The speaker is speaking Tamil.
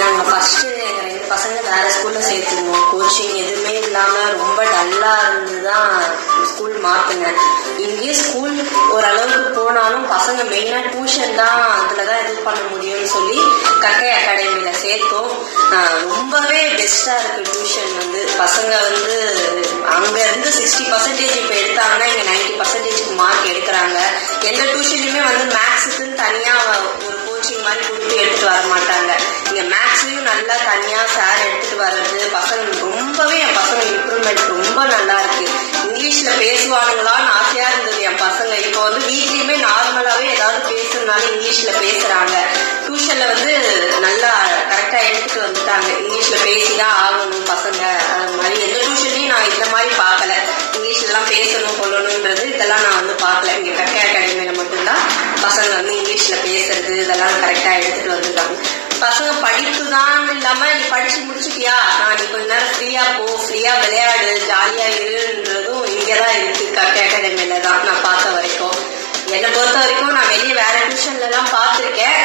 நாங்கள் ஃபஸ்ட்டு எங்கள் 2 பசங்க வேறு ஸ்கூலில் சேர்த்துருந்தோம். கோச்சிங் எதுவுமே இல்லாமல் ரொம்ப டல்லாக இருந்து தான் ஸ்கூல் மாற்றினேன். இங்கேயே ஸ்கூல் ஓரளவுக்கு போனாலும் பசங்க மெயினாக டியூஷன் தான், அதில் தான் இது பண்ண முடியும்னு சொல்லி கட்டை அகாடமியில் சேர்த்தோம். ரொம்பவே பெஸ்ட்டாக இருக்குது டியூஷன் வந்து. பசங்க வந்து அங்கேருந்து 60% இப்போ எடுத்தாங்கன்னா இங்கே 90% மார்க் எடுக்கிறாங்க. எந்த டியூஷன்லையுமே வந்து மேக்ஸுக்குன்னு தனியாக ஒரு கோச்சிங் மாதிரி கொடுத்து எடுத்துகிட்டு வர மாட்டாங்க. இங்கே மேக்ஸ்லையும் நல்லா தனியாக சார் எடுத்துகிட்டு வர்றது பசங்க ரொம்பவே, என் பசங்க இம்ப்ரூவ்மெண்ட் ரொம்ப நல்லா இருக்குது. இங்கிலீஷில் பேசுவானுங்களான்னு ஆசையாக இருந்தது என் பசங்க. இப்போ வந்து வீட்லேயுமே நார்மலாகவே ஏதாவது பேசுறதுனால இங்கிலீஷில் பேசுகிறாங்க. டியூஷனில் வந்து நல்லா கரெக்டாக எடுத்துகிட்டு வந்துட்டாங்க. இங்கிலீஷில் பேசி தான் ஆகணும் பசங்க. அது மாதிரி எந்த டியூஷன்லையும் நான் இந்த மாதிரி பார்க்கல. இங்கிலீஷ்லாம் பேசணும் கொள்ளணுன்றது இதெல்லாம் நான் வந்து பார்க்கல. இங்கே கட்டை அகாடமியில் மட்டும்தான் பசங்க வந்து இங்கிலீஷில் பேசுறது இதெல்லாம் கரெக்டாக எடுத்துகிட்டு வந்துருக்காங்க. பசங்க படிப்பு தான் இல்லாமல் நீ படித்து முடிச்சுட்டியா, நீ கொஞ்ச நேரம் ஃப்ரீயாக போ, ஃப்ரீயாக விளையாடு, ஜாலியாக இருன்றதும் இங்கே தான் இருக்குது. கட்டை அகாடமியில் தான் நான் பார்த்த வரைக்கும். என்னை பொறுத்த வரைக்கும் நான் வெளியே வேறு டியூஷன்லலாம் பார்த்துருக்கேன்.